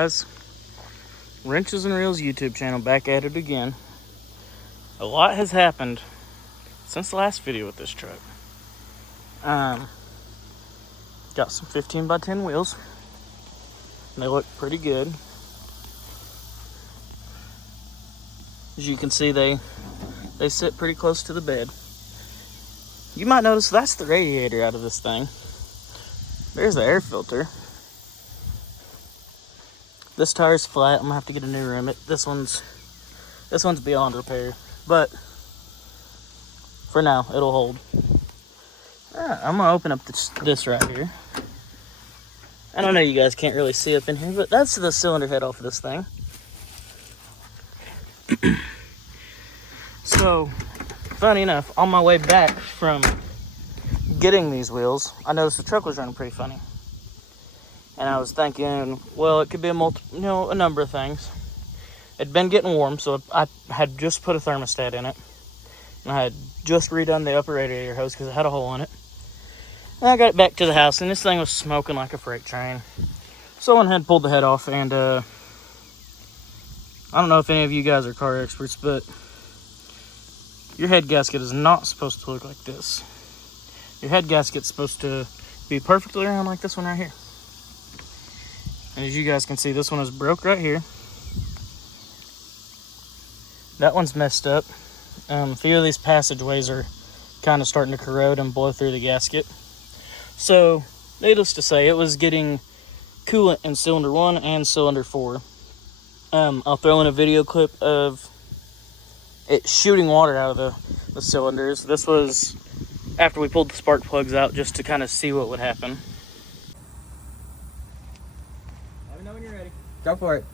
guys? Wrenches and Reels YouTube channel back at it again. A lot has happened since the last video with this truck. Got some 15x10 wheels. They look pretty good. As you can see, they sit pretty close to the bed. You might notice that's the radiator out of this thing. There's the air filter. This tire's flat. I'm gonna have to get a new rim. This one's beyond repair, but for now it'll hold. I'm gonna open up this right here. I don't know, you guys can't really see up in here, but that's the cylinder head off of this thing. So, funny enough, on my way back from getting these wheels, I noticed the truck was running pretty funny. And I was thinking, well, it could be a number of things. It'd been getting warm, so I had just put a thermostat in it. And I had just redone the upper radiator hose because it had a hole in it. And I got it back to the house, and this thing was smoking like a freight train. Someone had pulled the head off, and I don't know if any of you guys are car experts, but your head gasket is not supposed to look like this. Your head gasket's supposed to be perfectly round like this one right here. And as you guys can see, this one is broke right here. That one's messed up. A few of these passageways are kind of starting to corrode and blow through the gasket. So, needless to say, it was getting coolant in cylinder 1 and cylinder 4. I'll throw in a video clip of it shooting water out of the cylinders. This was after we pulled the spark plugs out just to kind of see what would happen. Let me know when you're ready. Go for it.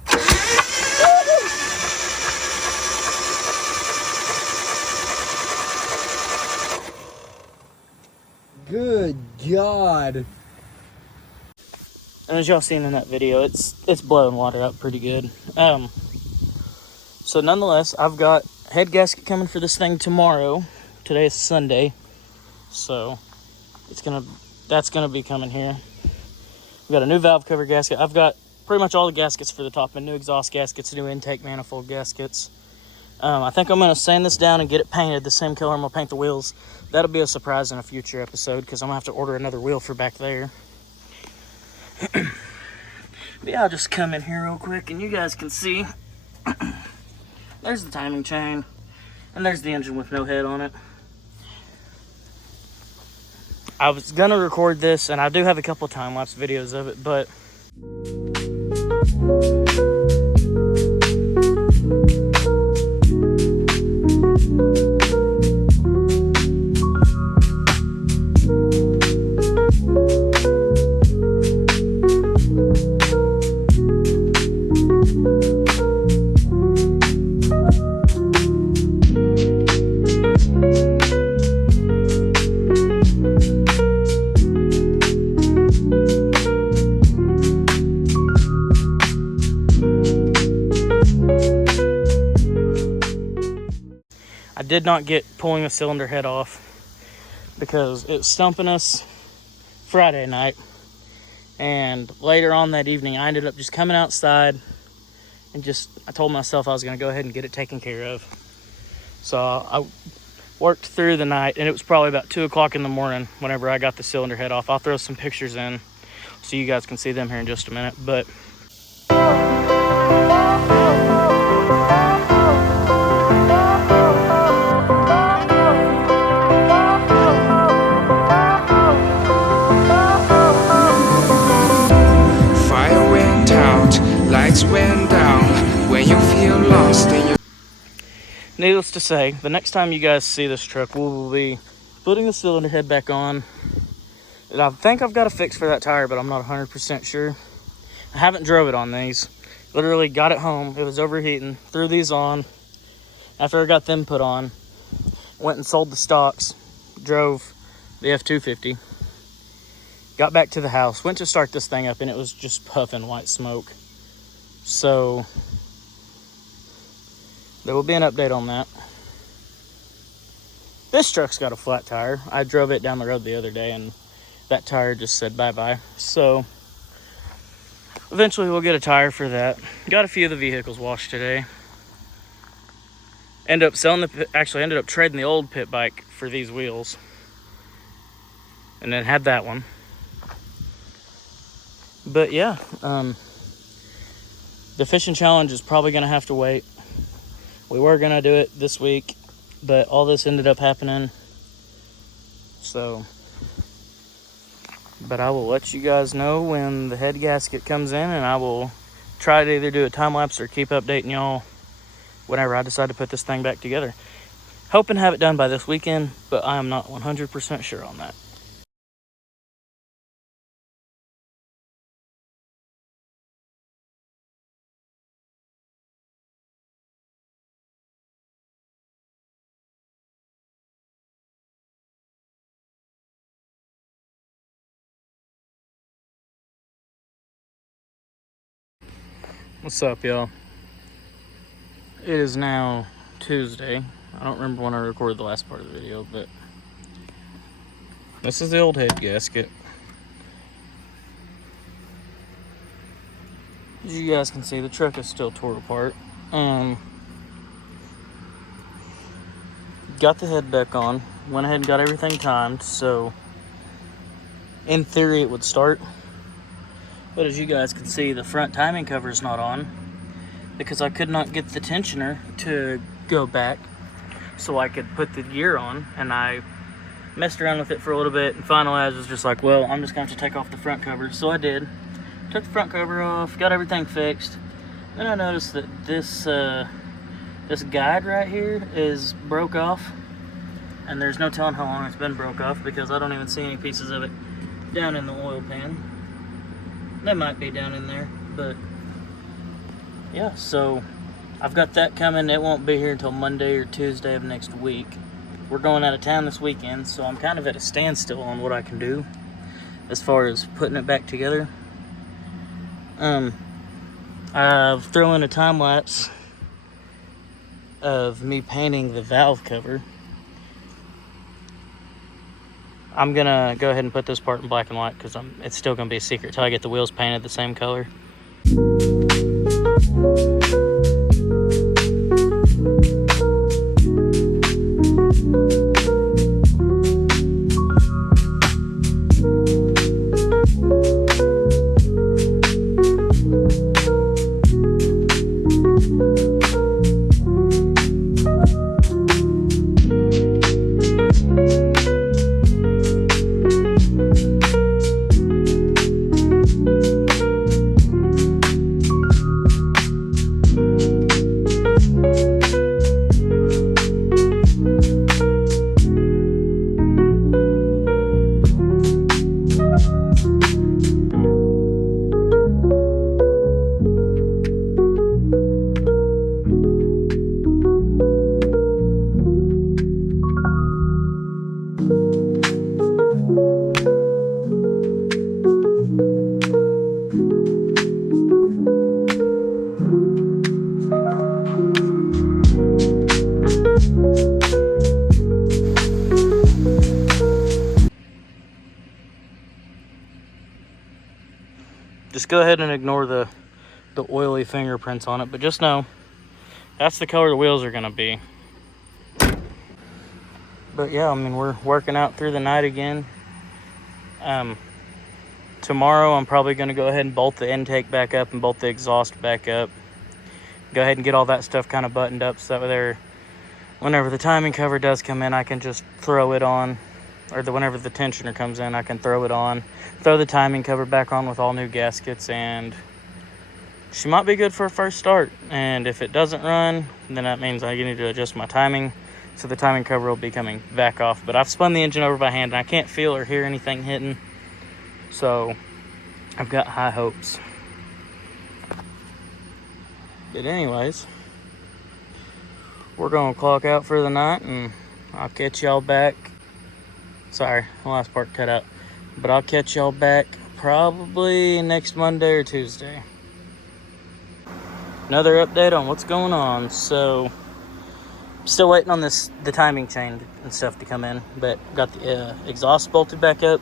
Good God. And as y'all seen in that video, it's blowing water out pretty good. So nonetheless, I've got head gasket coming for this thing tomorrow. Today is Sunday, so that's gonna be coming here. We've got a new valve cover gasket. I've got pretty much all the gaskets for the top end, new exhaust gaskets, new intake manifold gaskets. I think I'm gonna sand this down and get it painted the same color I'm gonna paint the wheels. That'll be a surprise in a future episode because I'm gonna have to order another wheel for back there. But yeah, I'll just come in here real quick and you guys can see. There's the timing chain and there's the engine with no head on it. I was gonna record this and I do have a couple time-lapse videos of it, but I did not get pulling the cylinder head off because it was stumping us Friday night. And later on that evening, I ended up just coming outside and I told myself I was going to go ahead and get it taken care of. So I worked through the night, and it was probably about 2 o'clock in the morning whenever I got the cylinder head off. I'll throw some pictures in so you guys can see them here in just a minute. But went down when you feel lost in your... Needless to say, the next time you guys see this truck, we will be putting the cylinder head back on. And I think I've got a fix for that tire, but I'm not 100% sure. I haven't drove it on these. Literally got it home. It was overheating. Threw these on. After I got them put on, went and sold the stocks. Drove the F-250. Got back to the house. Went to start this thing up, and it was just puffing white smoke. So there will be an update on that. This truck's got a flat tire. I drove it down the road the other day and that tire just said bye-bye. So eventually we'll get a tire for that. Got a few of the vehicles washed today. Ended up trading the old pit bike for these wheels. And then had that one. But yeah, the fishing challenge is probably going to have to wait. We were going to do it this week, but all this ended up happening. So, but I will let you guys know when the head gasket comes in, and I will try to either do a time lapse or keep updating y'all whenever I decide to put this thing back together. Hoping to have it done by this weekend, but I am not 100% sure on that. What's up, y'all? It is now Tuesday. I don't remember when I recorded the last part of the video, but this is the old head gasket. As you guys can see, the truck is still tore apart. Got the head back on. Went ahead and got everything timed, so in theory it would start. But as you guys can see, the front timing cover is not on because I could not get the tensioner to go back so I could put the gear on, and I messed around with it for a little bit, and finally I was just like, well, I'm just going to have to take off the front cover. So I did. Took the front cover off, got everything fixed. Then I noticed that this guide right here is broke off, and there's no telling how long it's been broke off because I don't even see any pieces of it down in the oil pan. They might be down in there, but yeah, so I've got that coming. It won't be here until Monday or Tuesday of next week. We're going out of town this weekend, so I'm kind of at a standstill on what I can do as far as putting it back together. I've thrown in a time lapse of me painting the valve cover. I'm gonna go ahead and put this part in black and white because it's still gonna be a secret till I get the wheels painted the same color. Just go ahead and ignore the oily fingerprints on it, but just know that's the color the wheels are gonna be. But yeah, I mean, we're working out through the night again. Tomorrow I'm probably gonna go ahead and bolt the intake back up and bolt the exhaust back up. Go ahead and get all that stuff kind of buttoned up so that whenever the timing cover does come in, I can just throw it on. Or whenever the tensioner comes in, I can throw it on, throw the timing cover back on with all new gaskets, and she might be good for a first start. And if it doesn't run, then that means I need to adjust my timing, so the timing cover will be coming back off. But I've spun the engine over by hand, and I can't feel or hear anything hitting, so I've got high hopes. But anyways, we're gonna clock out for the night, and I'll catch y'all back. Sorry, the last part cut out. But I'll catch y'all back probably next Monday or Tuesday. Another update on what's going on. So, still waiting on the timing chain and stuff to come in. But got the exhaust bolted back up.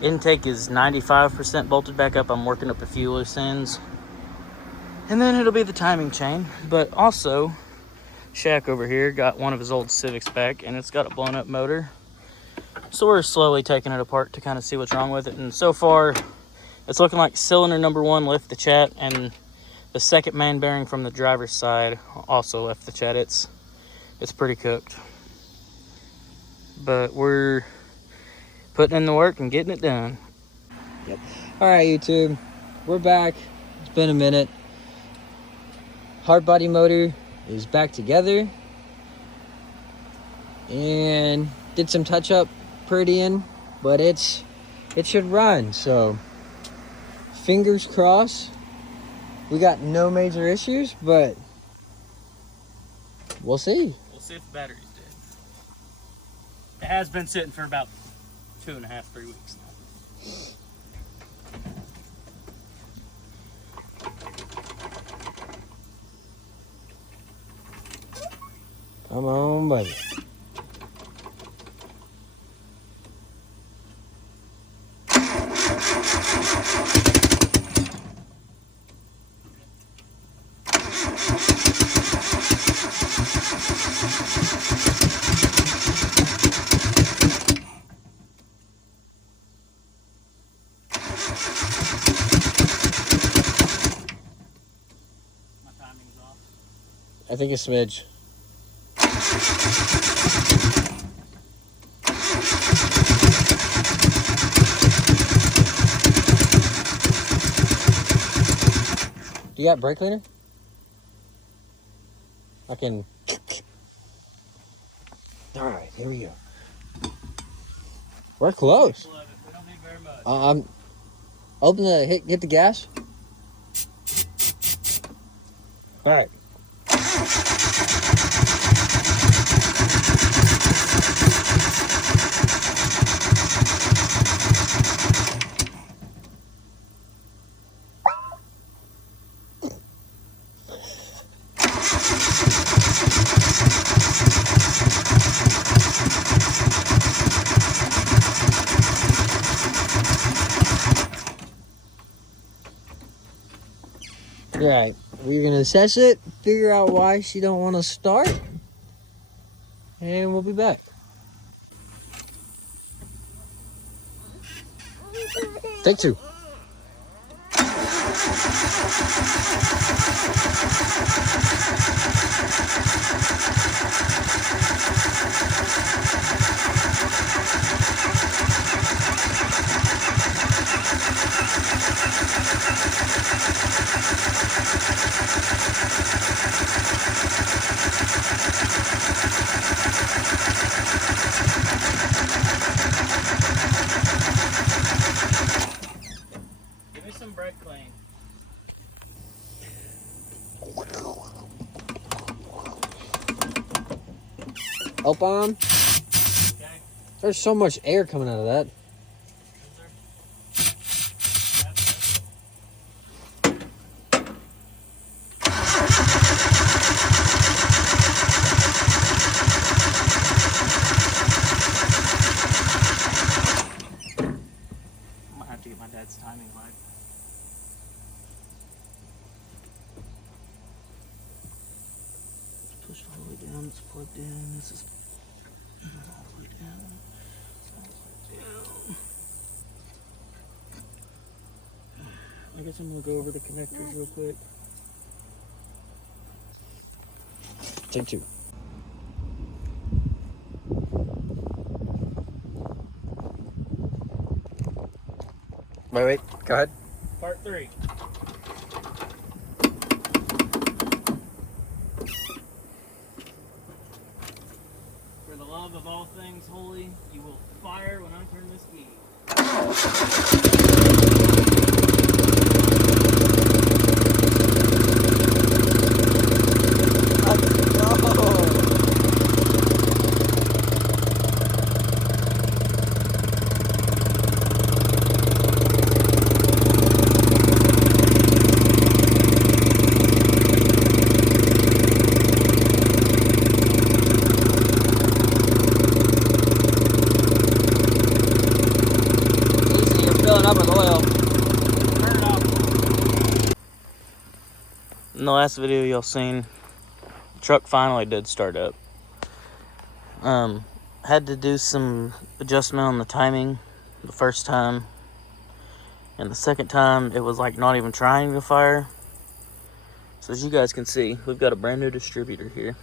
Intake is 95% bolted back up. I'm working up a few loose ends. And then it'll be the timing chain. But also, Shaq over here got one of his old Civics back, and it's got a blown up motor. So we're slowly taking it apart to kind of see what's wrong with it. And so far, it's looking like cylinder number 1 left the chat, and the second main bearing from the driver's side also left the chat. It's pretty cooked. But we're putting in the work and getting it done. Yep. All right, YouTube. We're back. It's been a minute. Hardbody motor is back together. And did some touch-up pretty in, but it should run. So, fingers crossed. We got no major issues, but we'll see. We'll see if the battery's dead. It has been sitting for about 2.5, 3 weeks now. Come on, buddy. My timing's off. I think a smidge. Do you got brake cleaner? I can. All right, here we go. We're close. We don't need very much. I'm open the hit the gas. All right. All right, we're gonna assess it, figure out why she don't want to start, and we'll be back. Take 2. Give me some brake clean. Opom. Okay. There's so much air coming out of that. I might have to get my dad's timing light. It's pushed all the way down. It's plugged in. This is all the way down. All the way down. I guess I'm gonna go over the connectors real quick. Take 2. Wait, go ahead. Part 3. For the love of all things holy, you will fire when I turn this key. filling up with oil. Turn it off. In the last video y'all seen, the truck finally did start up. Had to do some adjustment on the timing the first time, and the second time it was like not even trying to fire. So as you guys can see, we've got a brand new distributor here.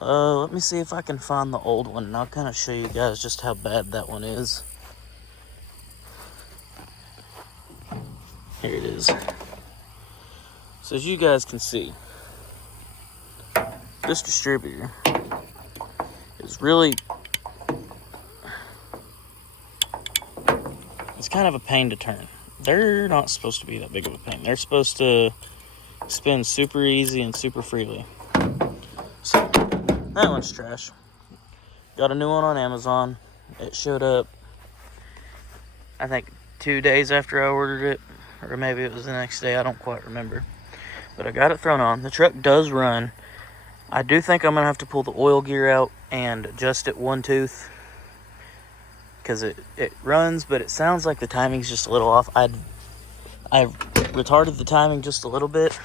Let me see if I can find the old one, and I'll kind of show you guys just how bad that one is. Here it is. So as you guys can see, this distributor is really, it's kind of a pain to turn. They're not supposed to be that big of a pain. They're supposed to spin super easy and super freely. So that one's trash. Got a new one on Amazon. It showed up, I think, 2 days after I ordered it, or maybe it was the next day. I don't quite remember. But I got it thrown on. The truck does run. I do think I'm gonna have to pull the oil gear out and adjust it one tooth, because it runs, but it sounds like the timing's just a little off. I retarded the timing just a little bit,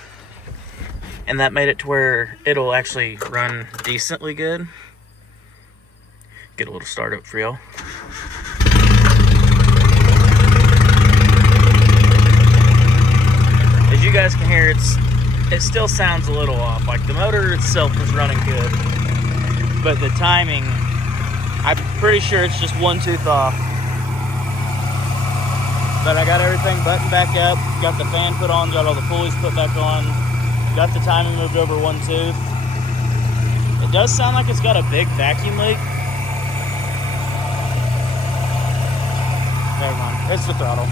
and that made it to where it'll actually run decently good. Get a little startup for y'all. As you guys can hear, it still sounds a little off. Like the motor itself is running good, but the timing, I'm pretty sure it's just one tooth off. But I got everything buttoned back up, got the fan put on, got all the pulleys put back on, got the timing moved over one tooth. It does sound like it's got a big vacuum leak. Never mind, it's the throttle.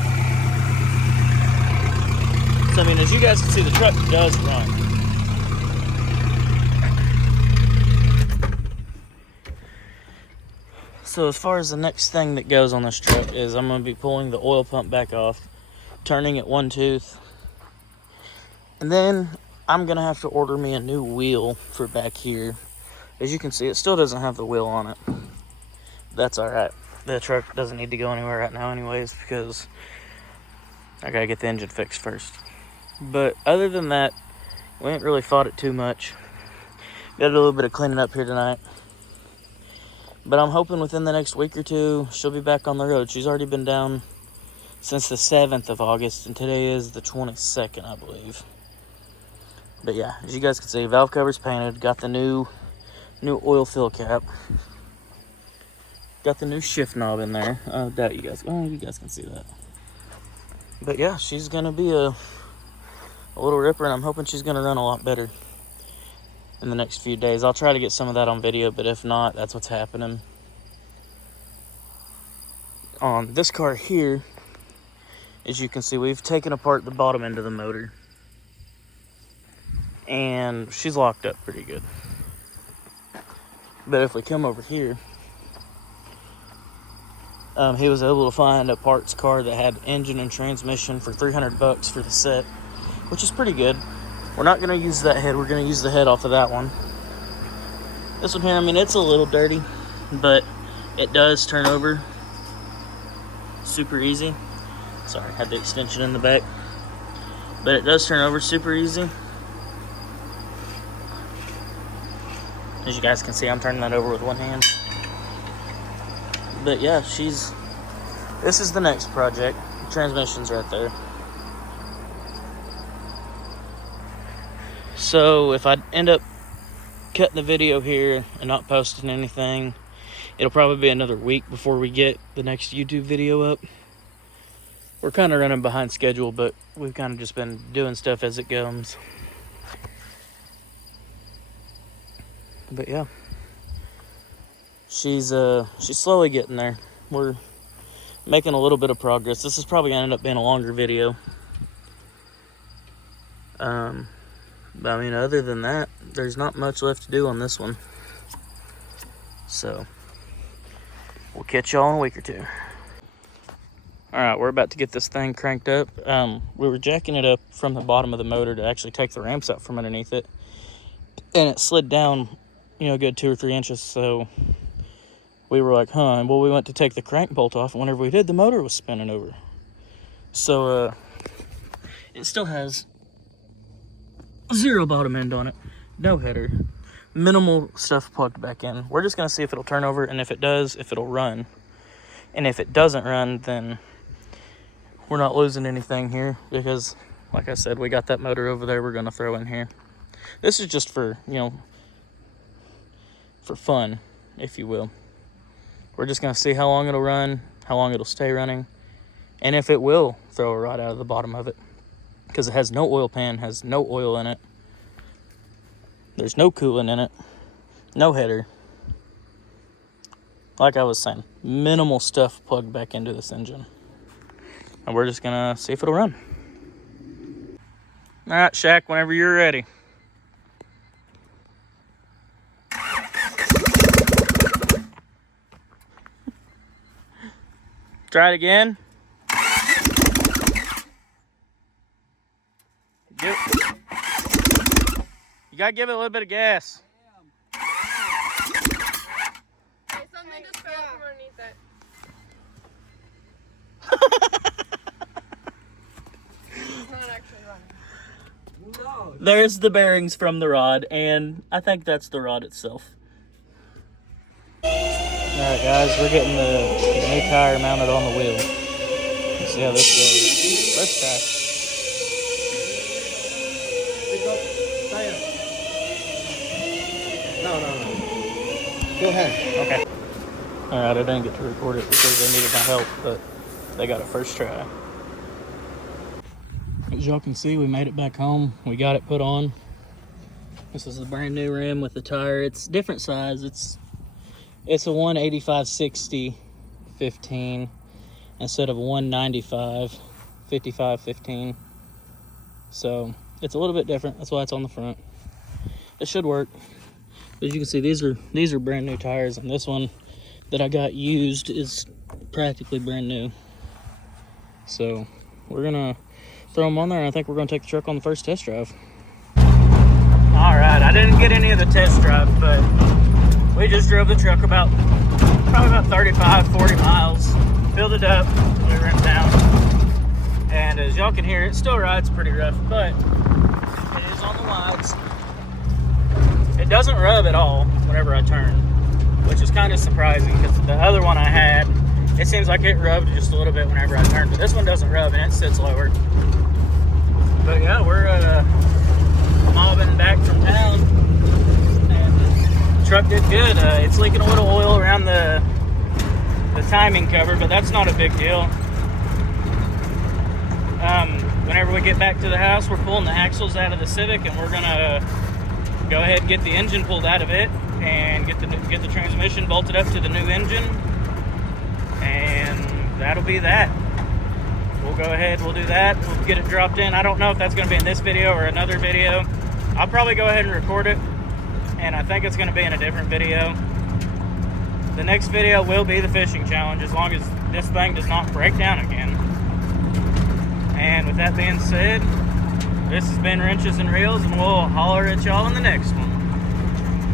So I mean, as you guys can see, the truck does run. So as far as the next thing that goes on this truck is I'm going to be pulling the oil pump back off, turning it one tooth, and then I'm going to have to order me a new wheel for back here. As you can see, it still doesn't have the wheel on it. That's alright. The truck doesn't need to go anywhere right now anyways, because I got to get the engine fixed first. But other than that, we ain't really fought it too much. Got a little bit of cleaning up here tonight. But I'm hoping within the next week or two, she'll be back on the road. She's already been down since the 7th of August, and today is the 22nd, I believe. But yeah, as you guys can see, valve cover's painted. Got the new oil fill cap. Got the new shift knob in there. I doubt you guys can see that. But yeah, she's gonna be a little ripper, and I'm hoping she's gonna run a lot better in the next few days. I'll try to get some of that on video, but if not, that's what's happening. On this car here, as you can see, we've taken apart the bottom end of the motor, and she's locked up pretty good. But if we come over here, he was able to find a parts car that had engine and transmission for $300 for the set, which is pretty good. We're not going to use that head. We're going to use the head off of that one. This one here, I mean, it's a little dirty, but it does turn over super easy. Sorry, had the extension in the back. But it does turn over super easy. As you guys can see, I'm turning that over with one hand. But yeah, this is the next project. The transmission's right there. So if I end up cutting the video here and not posting anything, it'll probably be another week before we get the next YouTube video up. We're kind of running behind schedule, but we've kind of just been doing stuff as it goes. But yeah, she's slowly getting there. We're making a little bit of progress. This is probably gonna end up being a longer video. But I mean, other than that, there's not much left to do on this one. So we'll catch y'all in a week or two. All right, we're about to get this thing cranked up. We were jacking it up from the bottom of the motor to actually take the ramps out from underneath it, and it slid down, a good 2 or 3 inches. So we were like, huh, well, we went to take the crank bolt off, and whenever we did, the motor was spinning over. So, it still has 0 bottom end on it, no header, minimal stuff plugged back in. We're just gonna see if it'll turn over, and if it does, if it'll run. And if it doesn't run, then we're not losing anything here, because like I said, we got that motor over there we're gonna throw in here. This is just for, you know, for fun, if you will. We're just gonna see how long it'll run, how long it'll stay running, and if it will throw a rod out of the bottom of it. Because it has no oil pan, has no oil in it. There's no coolant in it, no header. Like I was saying, minimal stuff plugged back into this engine. And we're just gonna see if it'll run. All right, Shaq, whenever you're ready. Try it again. You gotta give it a little bit of gas. Hey, something just fell from underneath it. It's not actually running. No. There's the bearings from the rod, and I think that's the rod itself. Alright guys, we're getting the new tire mounted on the wheel. Let's see how this goes. First try. No. Go ahead. Okay. Alright, I didn't get to record it because they needed my help, but they got it first try. As y'all can see, we made it back home. We got it put on. This is a brand new rim with the tire. It's different size. It's a 185/60 15 instead of a 195 55 15. So it's a little bit different. That's why it's on the front. It should work. As you can see, these are brand new tires, and this one that I got used is practically brand new. So we're gonna throw them on there, and I think we're gonna take the truck on the first test drive. All right, I didn't get any of the test drive, but we just drove the truck probably about 35, 40 miles, filled it up, we went down. And as y'all can hear, it still rides pretty rough, but it is on the wides. It doesn't rub at all whenever I turn, which is kind of surprising because the other one I had, it seems like it rubbed just a little bit whenever I turned, but this one doesn't rub and it sits lower. But yeah, we're mobbing back from town, and the truck did good. It's leaking a little oil around the timing cover, but that's not a big deal. Whenever we get back to the house, we're pulling the axles out of the Civic, and we're gonna go ahead and get the engine pulled out of it and get the transmission bolted up to the new engine, and that'll be that. We'll go ahead, we'll do that, we'll get it dropped in. I don't know if that's going to be in this video or another video. I'll probably go ahead and record it, and I think it's going to be in a different video. The next video will be the fishing challenge, as long as this thing does not break down again. And with that being said, this has been Wrenches and Reels, and we'll holler at y'all in the next one.